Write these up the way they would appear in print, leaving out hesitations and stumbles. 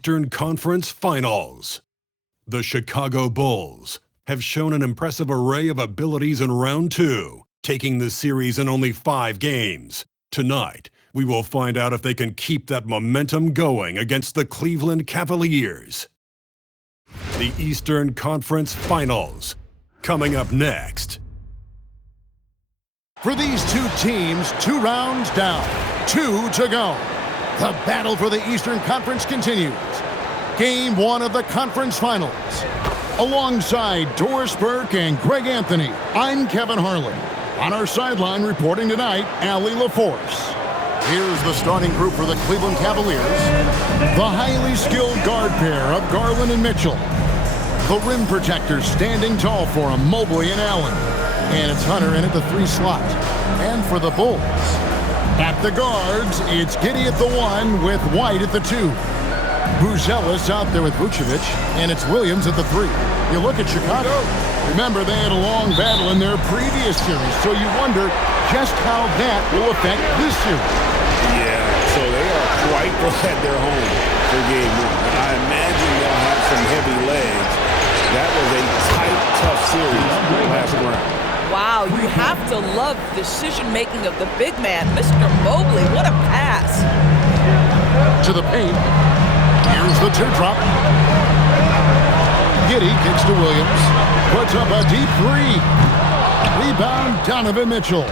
Eastern Conference Finals. The Chicago Bulls have shown an impressive array of abilities in round two, taking the series in only 5 games. Tonight, we will find out if they can keep that momentum going against the Cleveland Cavaliers. The Eastern Conference Finals, coming up next. For these two teams, 2 rounds down, 2 to go. The battle for the Eastern Conference continues. Game 1 of the conference finals. Alongside Doris Burke and Greg Anthony, I'm Kevin Harlan. On our sideline reporting tonight, Allie LaForce. Here's the starting group for the Cleveland Cavaliers. The highly skilled guard pair of Garland and Mitchell. The rim protectors standing tall for them, Mobley and Allen. And it's Hunter in at the 3 slot. And for the Bulls, at the guards, it's Giddey at the 1 with White at the 2. Buzelis out there with Vucevic, and it's Williams at the 3. You look at Chicago. Remember, they had a long battle in their previous series, so you wonder just how that will affect this series. Yeah, so they are quite glad they're home for game 1. I imagine they'll have some heavy legs. That was a tight, tough series last round. Wow, you have to love the decision-making of the big man, Mr. Mobley. What a pass. To the paint. Here's the teardrop. Giddey kicks to Williams. Puts up a deep 3. Rebound, Donovan Mitchell.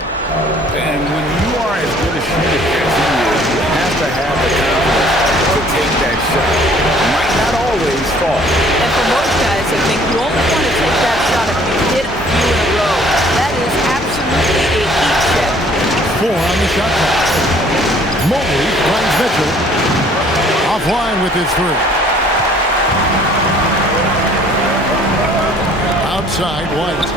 And when you are as good a shooter as he is, you have to have the confidence to take that shot. It might not always fall. And for most guys, I think you only want to take that shot if you hit a few in a row. That is absolutely a heat check. 4 on the shot clock. Mobley finds Mitchell. Offline with his 3. Outside, White.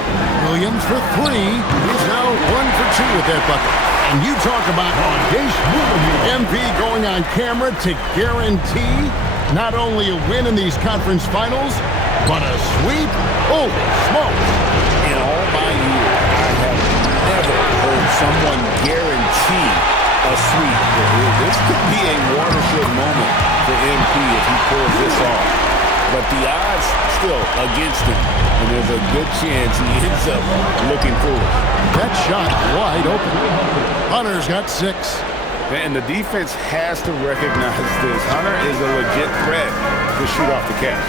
Williams for 3. He's now 1 for 2 with that bucket. And you talk about audacious. MP going on camera to guarantee not only a win in these conference finals, but a sweep. Holy smokes. In all my years, I have never heard someone guarantee a sweep. This could be a watershed moment for MP if he pulls this off. But the odds still against him, and there's a good chance he ends up looking foolish. That shot wide open. Hunter's got 6. And the defense has to recognize this. Hunter is a legit threat to shoot off the catch.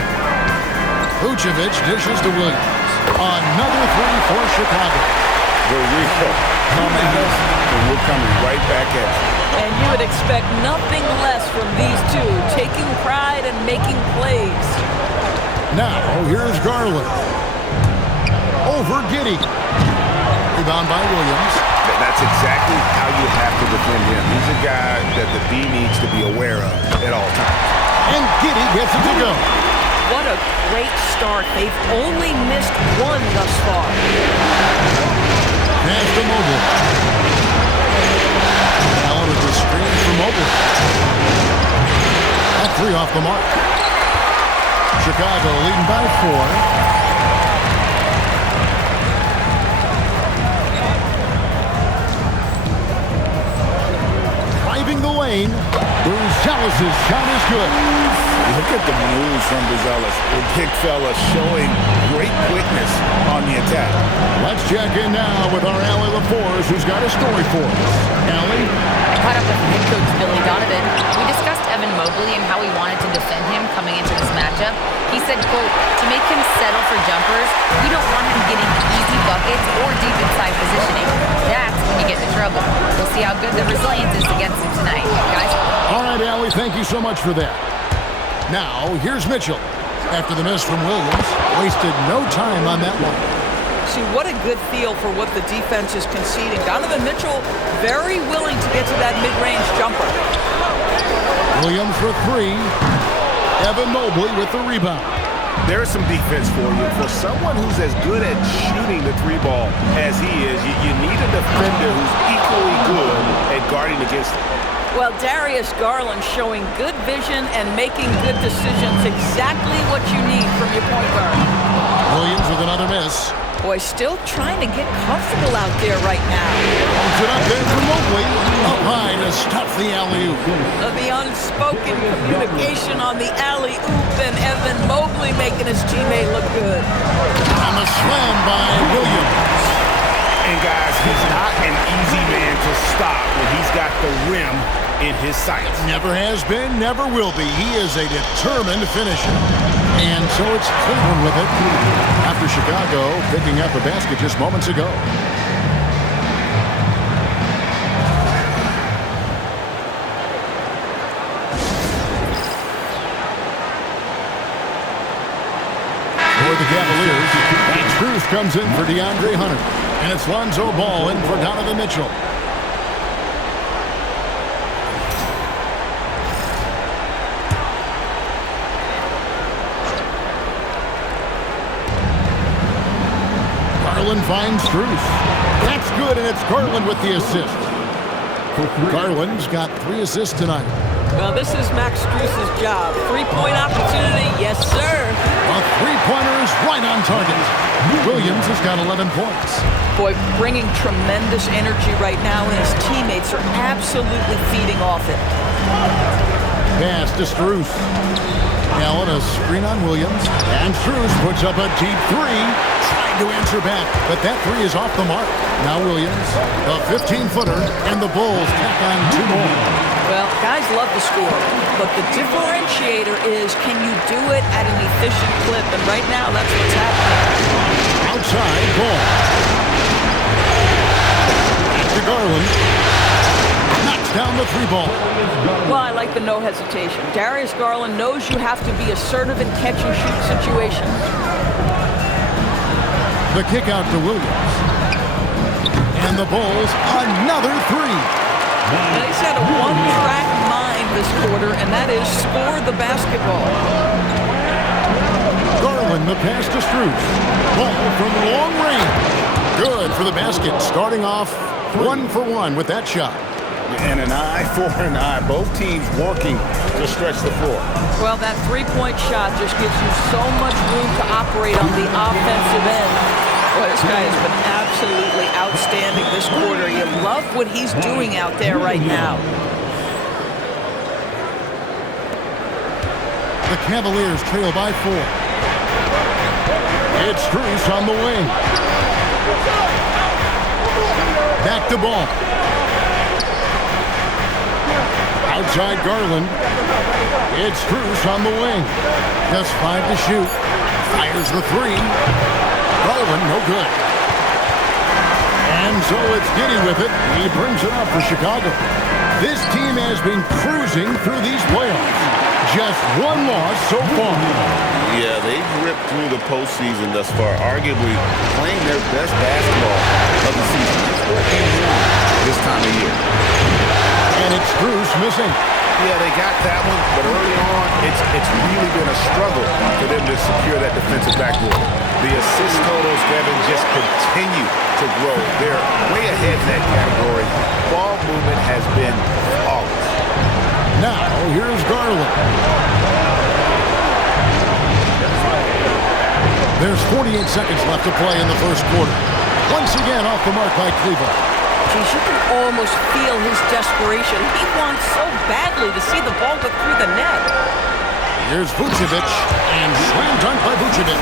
Vucevic dishes to Williams. Another 3 for Chicago. The real come at us, and we're coming right back at you. And you would expect nothing less from these two, taking pride and making plays. Now, here's Garland. Over Giddey. Rebound by Williams. That's exactly how you have to defend him. He's a guy that the D needs to be aware of at all times. And Giddey gets it to go. What a great start. They've only missed 1 thus far. Pass to Mobley. Allen with the screen for Mobley. That 3 off the mark. Chicago leading by 4. The lane. Buzelis' shot is good. Look at the moves from Buzelis. The big fella showing great quickness on the attack. Let's check in now with our Allie LaForce, who's got a story for us. Allie? I caught up with head coach Billy Donovan. We discussed Evan Mobley and how he wanted to defend him coming into this matchup. He said, quote, to make him settle for jumpers, we don't want him getting easy buckets or deep inside positioning. That's when you get into trouble. We'll see how good the resilience is against him tonight, guys. All right, Allie, thank you so much for that. Now, here's Mitchell. After the miss from Williams, wasted no time on that one. See, what a good feel for what the defense is conceding. Donovan Mitchell very willing to get to that mid-range jumper. Williams for 3. Evan Mobley with the rebound. There's some defense for you. For someone who's as good at shooting the 3 ball as he is, you need a defender who's equally good at guarding against him. Well, Darius Garland showing good vision and making good decisions. Exactly what you need from your point guard. Williams with another miss. Boy, still trying to get comfortable out there right now. Holds it up there for Mobley. Up high to stuff the alley-oop. The unspoken communication on the alley-oop, and Evan Mobley making his teammate look good. On the slam by Williams. And guys, he's not an easy man to stop when he's got the rim in his sights. Never has been, never will be. He is a determined finisher. And so it's Cleveland with it after Chicago picking up a basket just moments ago. For the Cavaliers, Max Strus comes in for DeAndre Hunter. And it's Lonzo Ball in for Donovan Mitchell. Garland finds Strus. That's good, and it's Garland with the assist. Garland's got 3 assists tonight. Well, this is Max Strus's job. Three-point opportunity, yes, sir. A three-pointer is right on target. Williams has got 11 points. Boy, bringing tremendous energy right now, and his teammates are absolutely feeding off it. Pass to Strus. Allen a screen on Williams. And Strus puts up a deep 3. Trying to answer back, but that 3 is off the mark. Now Williams, a 15-footer, and the Bulls tack on 2 more. Well, guys love to score, but the differentiator is, can you do it at an efficient clip? And right now, that's what's happening. Outside, Ball. Back to Garland. Knocks down the 3-ball. Well, I like the no hesitation. Darius Garland knows you have to be assertive in catch-and-shoot situations. The kick out to Williams. And the Bulls, another 3. Now, he's had a one-track mind this quarter, and that is score the basketball. Garland, the pass to Strus. Ball from long range. Good for the basket, starting off 1 for 1 with that shot. And an eye for an eye. Both teams working to stretch the floor. Well, that three-point shot just gives you so much room to operate on the offensive end. Boy, this guy has been absolutely outstanding this quarter. You love what he's doing out there right now. The Cavaliers trail by 4. It's Strus on the wing. Back to Ball. Outside Garland. It's Strus on the wing. Just 5 to shoot. Fires the 3. Garland, no good. And so it's Giddey with it. He brings it up for Chicago. This team has been cruising through these playoffs. Just 1 loss so far. Yeah, they've ripped through the postseason thus far, arguably playing their best basketball of the season. It's what they want this time of year. And it's Strus missing. Yeah, they got that one, but early on, it's really been a struggle for them to secure that defensive backboard. The assist totals, Kevin, just continue to grow. They're way ahead in that category. Ball movement has been flawless. Now, here's Garland. There's 48 seconds left to play in the first quarter. Once again, off the mark by Cleveland. Geez, you can almost feel his desperation. He wants so badly to see the ball go through the net. Here's Vucevic, and slam dunk by Vucevic.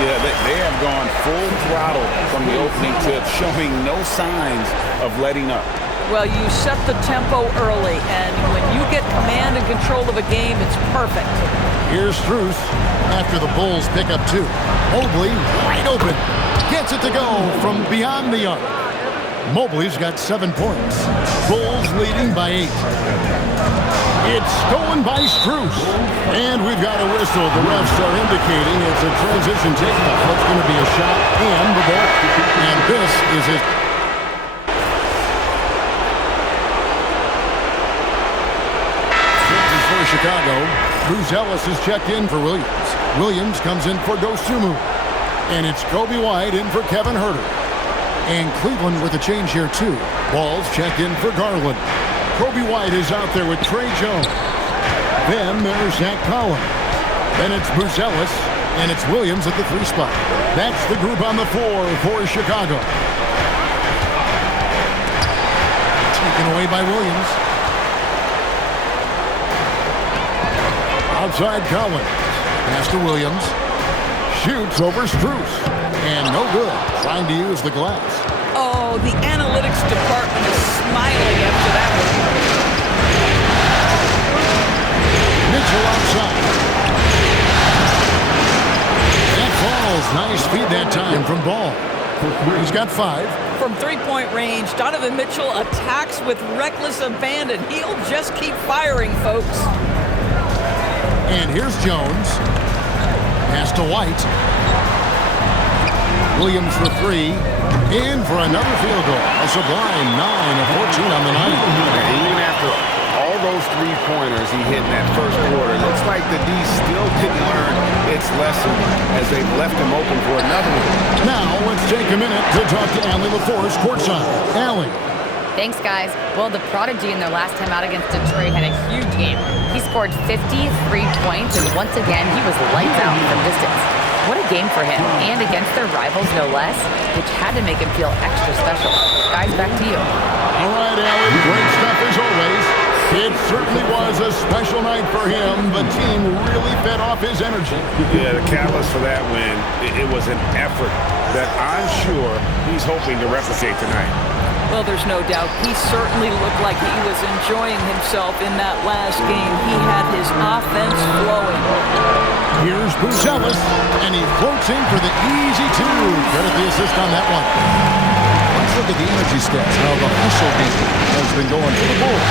Yeah, they have gone full throttle from the opening tip, showing no signs of letting up. Well, you set the tempo early, and when you get command and control of a game, it's perfect. Here's Strus after the Bulls pick up 2. Mobley, wide open, gets it to go from beyond the arc. Mobley's got 7 points. Bulls leading by 8. It's stolen by Strus. And we've got a whistle. The refs are indicating it's a transition takeoff. It's going to be a shot and the ball. And this is it. For Chicago, Bruce Ellis is checked in for Williams. Williams comes in for Dosunmu. And it's Kobe White in for Kevin Huerter. And Cleveland with a change here, too. Ball's checked in for Garland. Kobe White is out there with Trey Jones. Then there's Zach Collins. Then it's Bruce Ellis. And it's Williams at the 3 spot. That's the group on the floor for Chicago. Taken away by Williams. Outside Collins. Pass to Williams. Shoots over Strus. And no good. Trying to use the glass. Oh, the analytics department is smiling after that one. Mitchell outside. That falls. Nice feed that time from Ball. He's got 5. From three-point range, Donovan Mitchell attacks with reckless abandon. He'll just keep firing, folks. And here's Jones. Pass to White. Williams for 3. In for another field goal. A sublime 9 of 14 on the night. Even after all those 3-pointers he hit in that first quarter, it looks like the D still didn't learn its lesson as they've left him open for another one. Now let's take a minute to talk to Allie LaForce courtside. Allie. Thanks, guys. Well, the Prodigy in their last time out against Detroit had a huge game. He scored 53 points, and once again, he was lights out from distance. What a game for him, and against their rivals, no less, which had to make him feel extra special. Guys, back to you. All right, Allie, great stuff as always. It certainly was a special night for him. The team really fed off his energy. Yeah, the catalyst for that win, it was an effort that I'm sure he's hoping to replicate tonight. Well, there's no doubt. He certainly looked like he was enjoying himself in that last game. He had his offense flowing. Here's Buzelis, and he floats in for the easy 2. Credit the assist on that one. Let's look at the energy stats. How the hustle game has been going for the Bulls.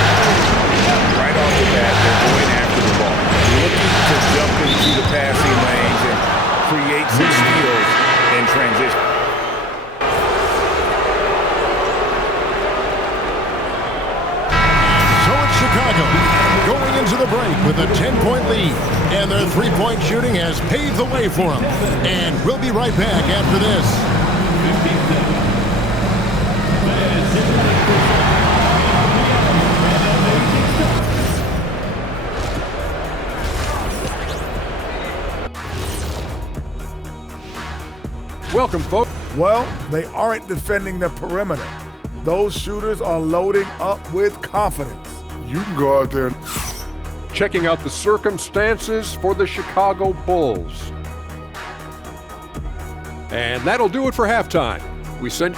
Right off the bat, they're going after the ball, looking to jump into the passing lanes and create some steals in transition. Chicago going into the break with a 10-point lead, and their 3-point shooting has paved the way for them. And we'll be right back after this. Welcome, folks. Well, they aren't defending the perimeter. Those shooters are loading up with confidence. You can go out there. Checking out the circumstances for the Chicago Bulls. And that'll do it for halftime. We send...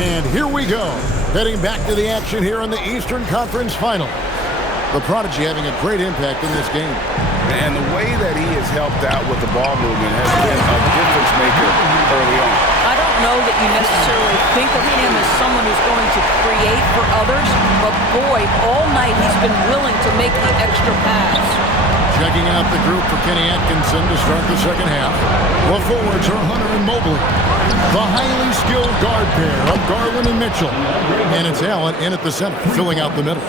And here we go. Heading back to the action here in the Eastern Conference Final. The Prodigy having a great impact in this game. And the way that he has helped out with the ball movement has been a difference maker early on. I don't know that you necessarily think of him as someone who's going to create for others, but boy, all night he's been willing to make the extra pass. Checking out the group for Kenny Atkinson to start the second half. The forwards are Hunter and Mobley. The highly skilled guard pair of Garland and Mitchell. And it's Allen in at the center, filling out the middle.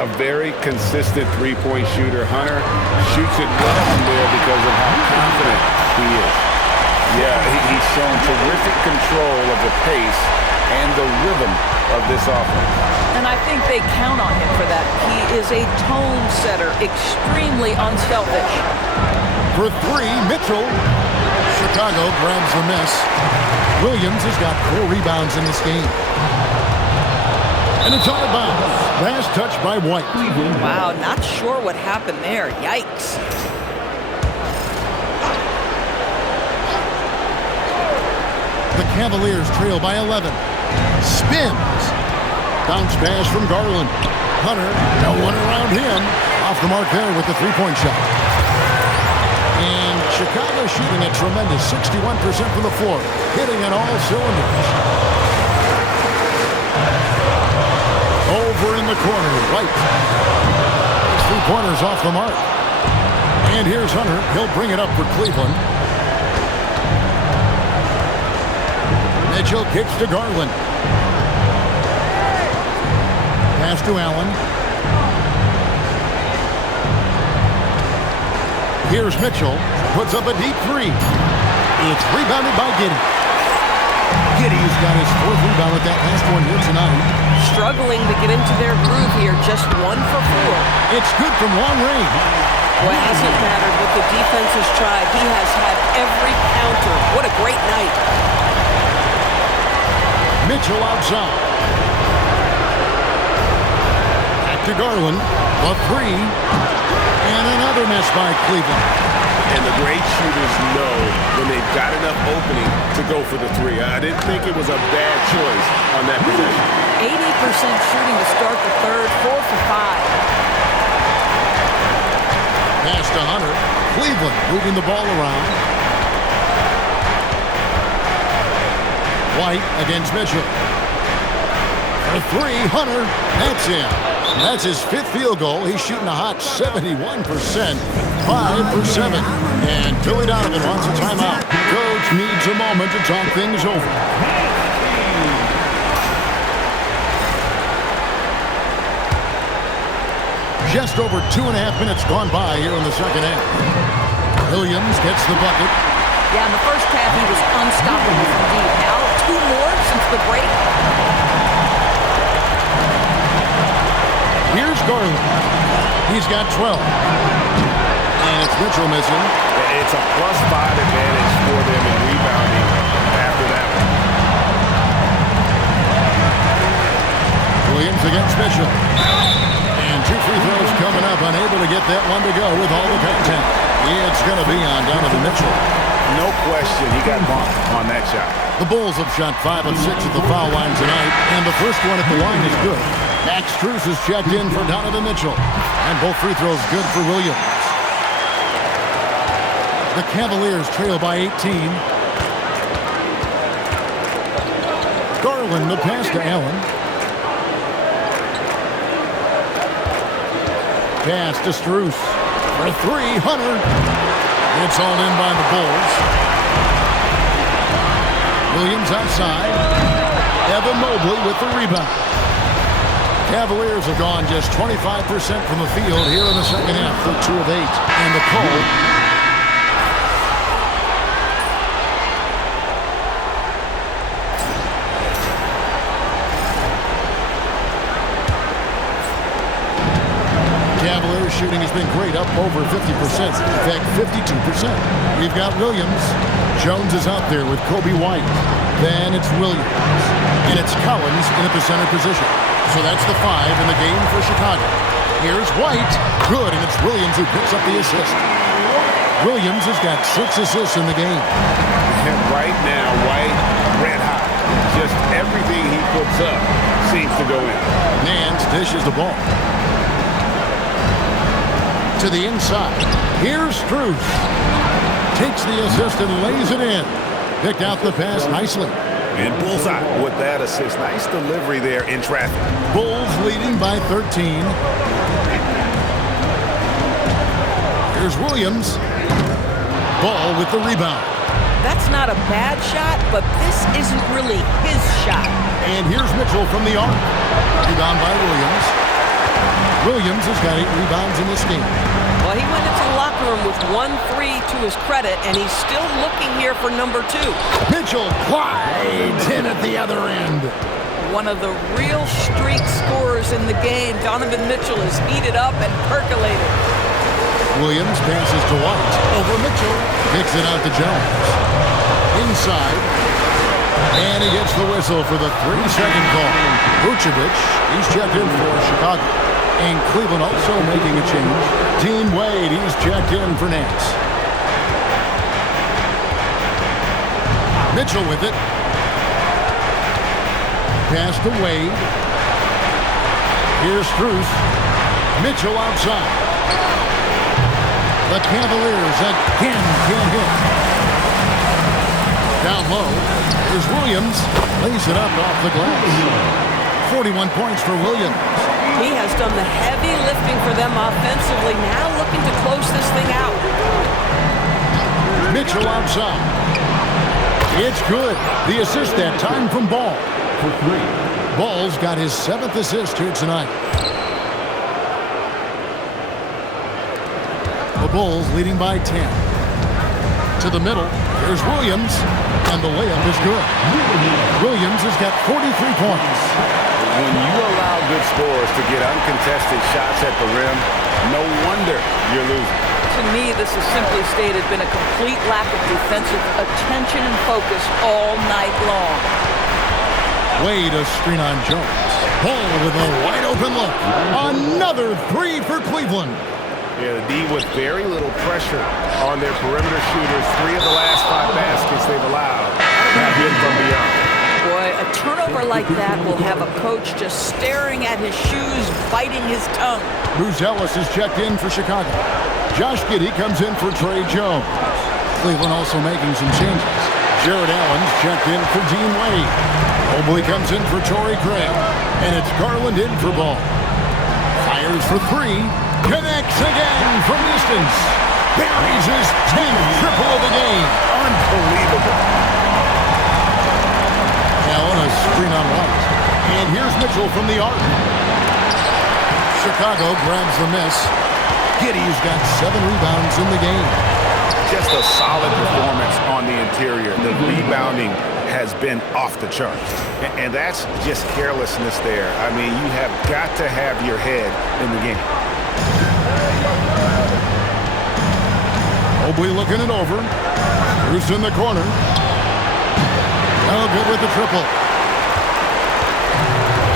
A very consistent 3-point shooter. Hunter shoots it well from there because of how confident he is. Yeah, he's shown terrific control of the pace and the rhythm of this offense. And I think they count on him for that. He is a tone setter, extremely unselfish. For 3, Mitchell. Chicago grabs the miss. Williams has got 4 rebounds in this game. And it's out of bounds. Last touch by White. Wow, not sure what happened there. Yikes. The Cavaliers trail by 11. Spins. Bounce pass from Garland. Hunter, no one around him. Off the mark there with the 3-point shot. And Chicago shooting a tremendous 61% from the floor. Hitting on all cylinders. Over in the corner, right. 3-pointers off the mark. And here's Hunter. He'll bring it up for Cleveland. Mitchell kicks to Garland. Pass to Allen. Here's Mitchell. Puts up a deep 3. It's rebounded by Giddey. Giddey's got his 4th rebound with that last one here tonight. Struggling to get into their groove here, just 1 for 4. It's good from long range. Well, it hasn't mattered what the defense has tried. He has had every counter. What a great night. Mitchell outside. Back to Garland. A 3. And another miss by Cleveland. And the great shooters know when they've got enough opening to go for the 3. I didn't think it was a bad choice on that possession. 80% shooting to start the third, 4 for 5. Pass to Hunter. Cleveland moving the ball around. White against Mitchell. For 3, Hunter. That's in. That's his 5th field goal. He's shooting a hot 71%. 5 for 7. And Billy Donovan wants a timeout. Coach needs a moment to talk things over. Just over 2.5 minutes gone by here in the second half. Williams gets the bucket. Yeah, in the first half, he was unstoppable from deep. Now, 2 more since the break. Here's Garland. He's got 12. And it's Mitchell missing. It's a +5 advantage for them in rebounding after that one. Williams against Mitchell. And 2 free throws coming up. Unable to get that one to go with all the content. It's going to be on Donovan Mitchell. No question, he got bumped on that shot. The Bulls have shot 5 of 6 at the foul line tonight. And the first one at the line is good. Max Strus is checked in for Donovan Mitchell. And both free throws good for Williams. The Cavaliers trail by 18. Garland, the pass to Allen. Pass to Strus. For 3, Hunter. It's all in by the Bulls. Williams outside. Evan Mobley with the rebound. Cavaliers have gone just 25% from the field here in the second half for 2 of 8. And the call. Cavaliers shooting has been great, up over 50%. In fact, 52%. We've got Williams. Jones is out there with Kobe White. Then it's Williams. And it's Collins in at the center position. So that's the 5 in the game for Chicago. Here's White. Good, and it's Williams who picks up the assist. Williams has got 6 assists in the game. And right now, White, red hot. Just everything he puts up seems to go in. Nance dishes the ball. To the inside. Here's Strus. Takes the assist and lays it in. Picked out the pass nicely. And bullseye with that assist. Nice delivery there in traffic. Bulls leading by 13. Here's Williams. Ball with the rebound. That's not a bad shot, but this isn't really his shot. And here's Mitchell from the arc. Rebound by Williams. Williams has got 8 rebounds in this game. Well, he went into the locker room with 1 3 to his credit, and he's still looking here for number 2. Mitchell glides in at the other end. One of the real streak scorers in the game. Donovan Mitchell is heated up and percolated. Williams passes to White. Over Mitchell. Kicks it out to Jones. Inside. And he gets the whistle for the 3-second call. Vucevic, he's checked in for Chicago. And Cleveland also making a change. Dean Wade, he's checked in for Nance. Mitchell with it. Pass to Wade. Here's Strus. Mitchell outside. The Cavaliers again can't hit. Down low. Here's Williams. Lays it up off the glass. 41 points for Williams. He has done the heavy lifting for them offensively, now looking to close this thing out. Mitchell outside. It's good. The assist that time from Ball. For 3. Ball's got his 7th assist here tonight. The Bulls leading by 10. To the middle. Here's Williams. And the layup is good. Williams has got 43 points. When you allow good scorers to get uncontested shots at the rim, no wonder you're losing. To me, this has simply stated been a complete lack of defensive attention and focus all night long. Wade a screen on Jones. Ball with a wide open look. Another three for Cleveland. Yeah, the D with very little pressure on their perimeter shooters. 3 of the last 5 baskets they've allowed have been from beyond. Boy, a turnover like that will have a coach just staring at his shoes, biting his tongue. Bruce Ellis is checked in for Chicago. Josh Giddey comes in for Trey Jones. Cleveland also making some changes. Jared Allen's checked in for Dean Wade. Mobley comes in for Torrey Craig. And it's Garland in for Ball. Fires for 3. Connects again from distance. Buries his 10th triple of the game. Unbelievable. Allen a screen on White. And here's Mitchell from the arc. Chicago grabs the miss. Giddey's got 7 rebounds in the game. Just a solid performance on the interior. The rebounding has been off the charts. And that's just carelessness there. I mean, you have got to have your head in the game. Mobley looking it over. Bruce in the corner. Oh, good with the triple.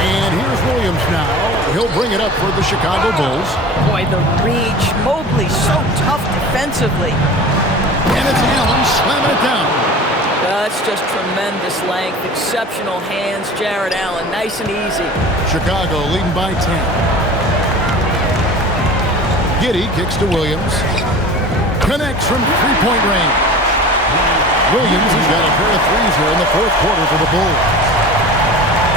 And here's Williams now. He'll bring it up for the Chicago Bulls. Boy, the reach. Mobley so tough defensively. And it's Allen slamming it down. That's just tremendous length. Exceptional hands, Jared Allen. Nice and easy. Chicago leading by 10. Giddey kicks to Williams. Connects from three-point range. Williams has got a pair of threes here in the fourth quarter for the Bulls.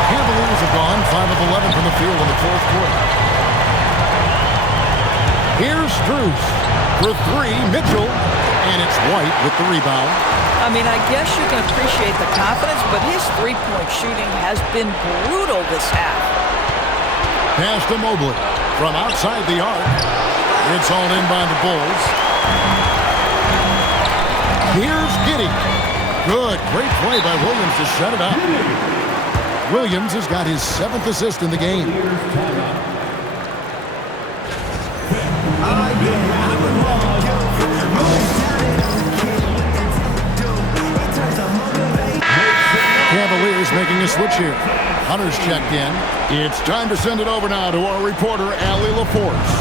Cavaliers have gone 5 of 11 from the field in the fourth quarter. Here's Strus for 3. Mitchell. And it's White with the rebound. I mean, I guess you can appreciate the confidence, but his three-point shooting has been brutal this half. Pass to Mobley from outside the arc. It's all in by the Bulls. Here's Giddey. Good. Great play by Williams to shut it up. Williams has got his 7th assist in the game. Cavaliers making a switch here. Hunter's checked in. It's time to send it over now to our reporter, Allie LaForce.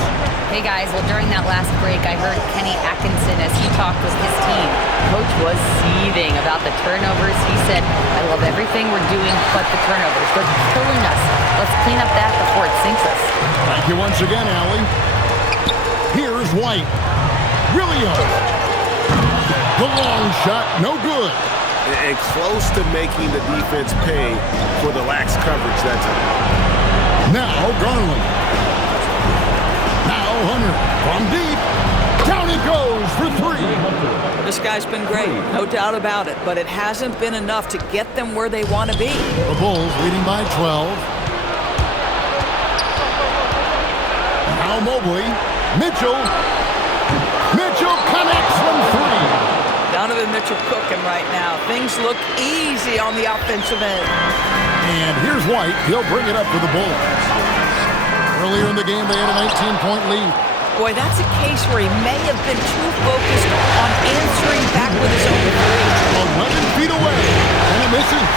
Hey guys, well during that last break, I heard Kenny Atkinson as he talked with his team. Coach was seething about the turnovers. He said, I love everything we're doing but the turnovers. They're killing us. Let's clean up that before it sinks us. Thank you once again, Allie. Here's White. Williams. The long shot, no good. And close to making the defense pay for the lax coverage that time. Now Garland. Now Hunter from deep. Down it goes for 3. This guy's been great, no doubt about it, but it hasn't been enough to get them where they want to be. The Bulls leading by 12. Now Mobley. Mitchell. Mitchell connects from 3. Donovan Mitchell cooking right now. Things look easy on the offensive end. And here's White. He'll bring it up for the Bulls. Earlier in the game, they had a 19-point lead. Boy, that's a case where he may have been too focused on answering back with his own three. 11 feet away, and it misses.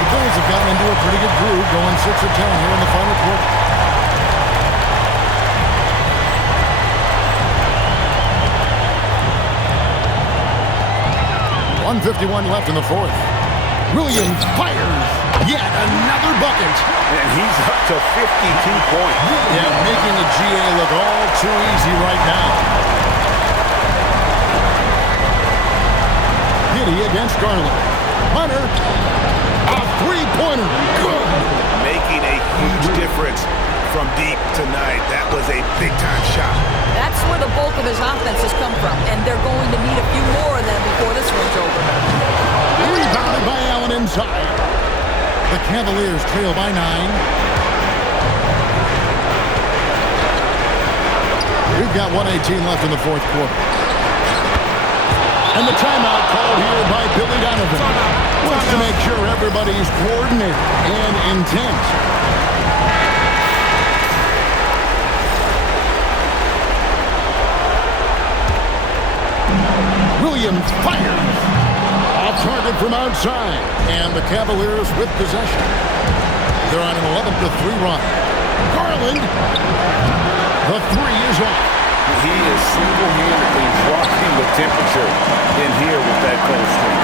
The Bulls have gotten into a pretty good groove, going 6 of 10 here in the final quarter. .151 left in the fourth. Williams fires. Yet another bucket. And he's up to 52 points. Yeah, making the GA look all too easy right now. Giddey against Garland. Hunter. A three-pointer. Good. Making a huge difference from deep tonight. That was a big-time shot. That's where the bulk of his offense has come from, and they're going to need a few more of them before this one's over. Rebounded by Allen inside. The Cavaliers trail by 9. We've got 1:18 left in the fourth quarter. And the timeout called here by Billy Donovan. Wants to make sure everybody's coordinated and intent. Williams fires. Off target from outside. And the Cavaliers with possession. They're on an 11-3 run. Garland. The three is off. He is single-handedly dropping the temperature in here with that cold streak.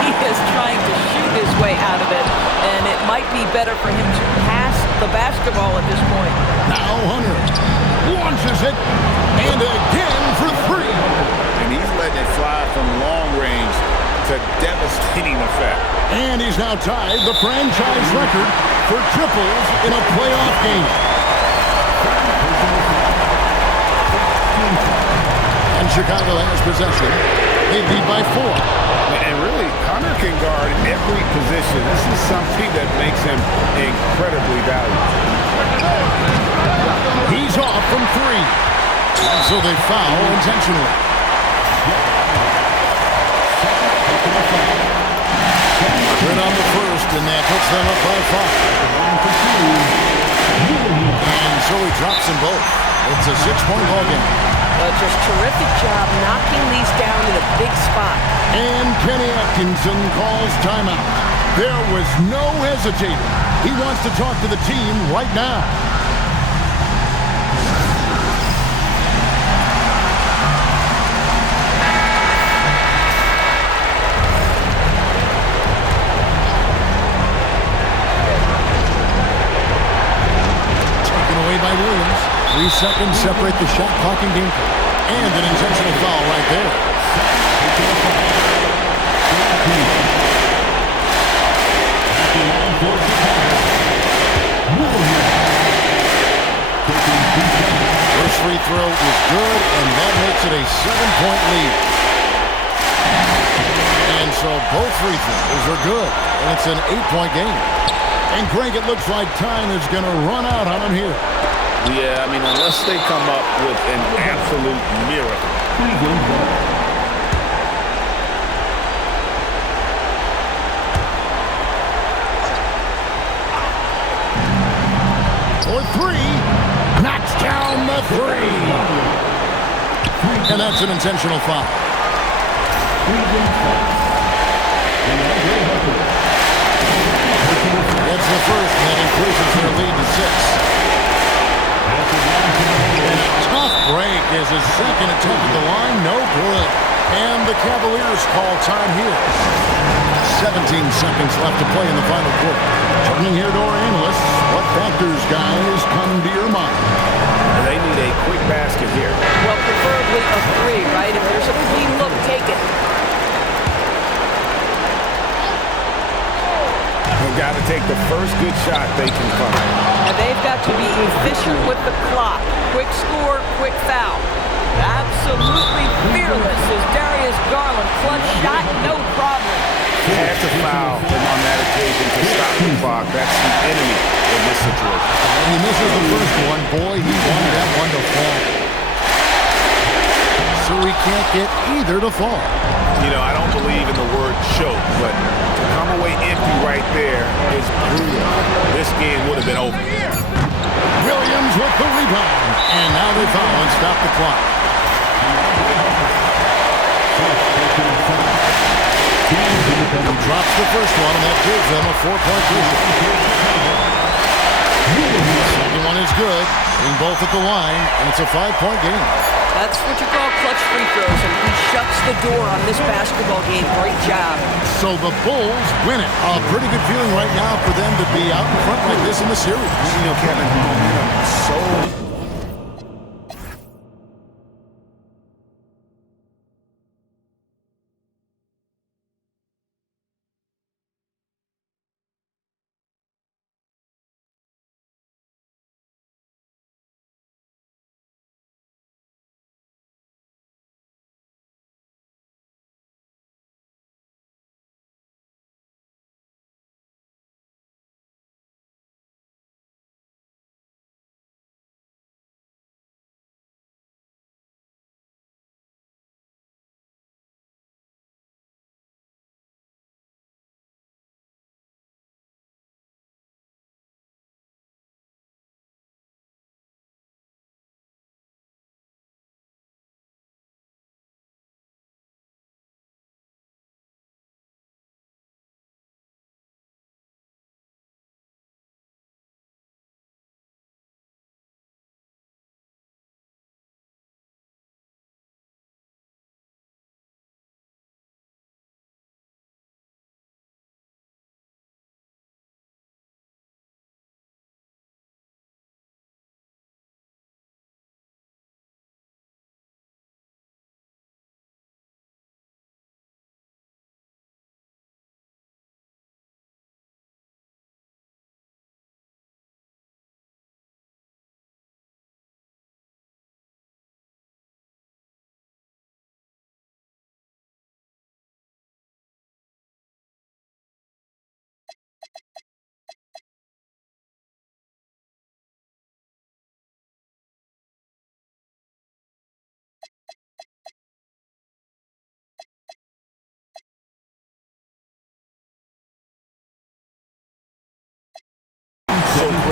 He is trying to shoot his way out of it, and it might be better for him to pass the basketball at this point. Now Hunter launches it, and again for three. And he's letting it fly from long range to devastating effect. And he's now tied the franchise record for triples in a playoff game. And Chicago has possession. They lead by 4. And really, Hunter can guard every position. This is something that makes him incredibly valuable. He's off from 3. And so they foul intentionally. Good on the first, and that puts them up by 5. And so he drops them both. It's a 6-point ball game. Just terrific job knocking these down in a big spot. And Kenny Atkinson calls timeout. There was no hesitating. He wants to talk to the team right now. Taken away by Williams. 3 seconds separate the shot clock and game clock. And an intentional foul right there. First free throw is good, and that makes it a 7-point lead. And so both free throws are good, and it's an 8-point game. And Greg, it looks like time is going to run out on him here. Yeah, I mean, unless they come up with an absolute miracle. For 3, knocks down the 3. And that's an intentional foul. That's the first, and that increases their lead to 6. Tough break as his second attempt at the line, no good. And the Cavaliers call time here. 17 seconds left to play in the final quarter. Turning here to our analysts, what factors, guys, come to your mind? They need a quick basket here. Well, preferably a 3, right? If there's a clean look, take it. They've got to take the first good shot they can find. And they've got to be efficient with the clock. Quick score, quick foul. Absolutely fearless is Darius Garland. Clutch shot, no problem. Had to foul him on that occasion to stop the clock. That's the enemy in this situation. He misses the first one. Boy, he wanted that one to fall. So he can't get either to fall. You know, I don't believe in the word choke, but to come away empty right there is brutal. This game would have been over. Williams with the rebound. And now they foul and stop the clock. He drops the first one, and that gives them a 4-point lead. Second one is good. Being both at the line, and it's a 5-point game. That's what you call clutch free throws, and he shuts the door on this basketball game. Great job. So the Bulls win it. A pretty good feeling right now for them to be out in front like this in the series. You know, Kevin, momentum so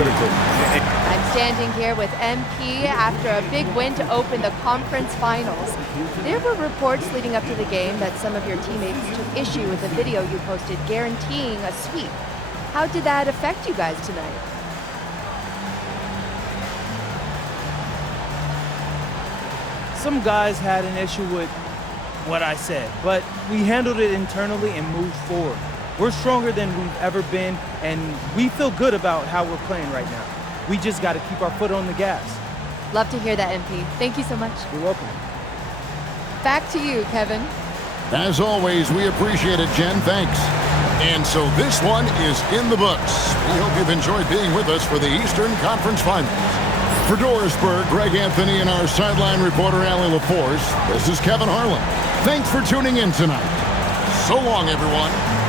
critical. I'm standing here with MP after a big win to open the conference finals. There were reports leading up to the game that some of your teammates took issue with a video you posted guaranteeing a sweep. How did that affect you guys tonight? Some guys had an issue with what I said, but we handled it internally and moved forward. We're stronger than we've ever been, and we feel good about how we're playing right now. We just got to keep our foot on the gas. Love to hear that, MP. Thank you so much. You're welcome. Back to you, Kevin. As always, we appreciate it, Jen. Thanks. And so this one is in the books. We hope you've enjoyed being with us for the Eastern Conference Finals. For Dorisburg, Greg Anthony, and our sideline reporter, Allie LaForce, this is Kevin Harlan. Thanks for tuning in tonight. So long, everyone.